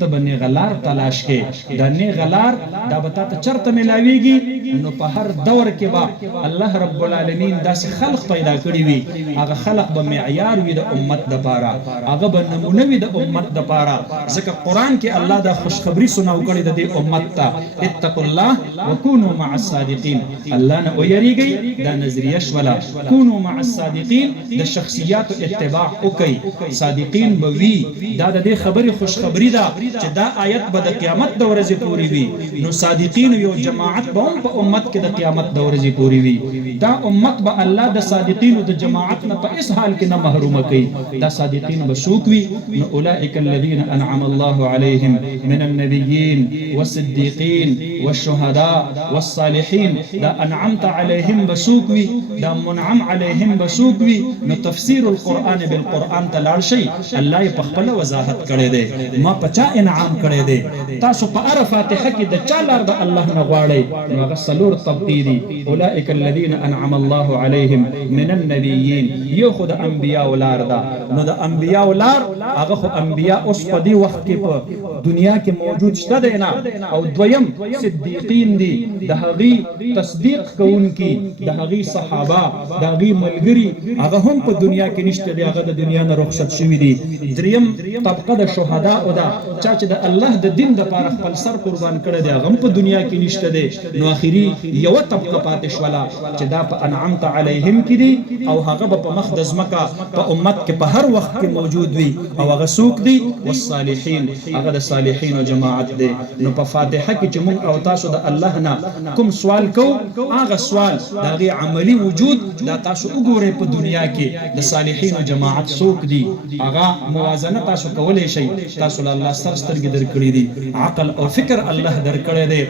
ته باندې غلار تلاش کې دا نه غلار دا بتا ته چرته ملاويږي نو په هر دور کې با الله رب العالمین داسې خلق پیدا کړی وي هغه خلق به معیار وي د امت د پاره هغه به نمونه وي د امت د پاره ځکه قران کې الله دا خوشخبری سناو کړی د دې امت ته اتقوا الله وكونوا مع الصادقين الله نه ويریږي دا نظریه شولا كونوا مع الصادقين د شخصیات اتباع وکي صادقین به وي دا د دې خبرې خوشخبری ده چې دا آیت به د قیامت د ورځې پوری وي نو صادقین یو جماعت به هم په امت کې د قیامت د ورځې پوری وي دا امت به الله د صادقین د جماعت نه په اس حال کې نه محروم کوي دا صادقین به څوک وي نو اولئک الذين انعم الله عليهم من النبيين والصديقين والشهداء والصالحين دا انعمت عليهم بسوق وي دا منعم عليهم بسوق وي نو تفسير القرآن بالقرآن تلار شي الله په خپل وضاحت کړی دی ما پچا انعام کړی دی تاسو په ار فاتحه کې د چا لار د الله نه غواړئ نو هغه سلور تبقیدی اولئک الذين انعم الله عليهم من النبيين یو خود انبیاء ولار دا نو د انبیاء ولار هغه خو انبیاء اوس په دې وخت کې په دنیا کې موجود شته دی نه او دویم صدیقین دي د هغې تصدیق کوونکي د هغې صحابه د هغې ملګري هغه هم په دنیا کې نشته دی هغه د دنیا نه رخصت شوي دي دریم طبقه د شهدا او دا چا چې د الله د دین لپاره خپل سر قربان کړی دی هغه هم په دنیا کې نشته دی نو اخري یو طبقه پاتې شوله چې دا په انعمت علیهم کې دي او هغه په مخ د ځمکه په امت کې په هر وخت کې موجود وي او هغه څوک دي والصالحین هغه د صالحین جماعت دي نو په فاتحه کې چې موږ او تاسو د الله نه کوم سوال کو هغه سوال دغه عملی وجود دا تاسو وګورئ په دنیا کې د صالحین جماعت څوک دي هغه موازنه تاسو کولای شئ تاسو الله سترګې درکړي دي عقل او فکر الله درکړي دي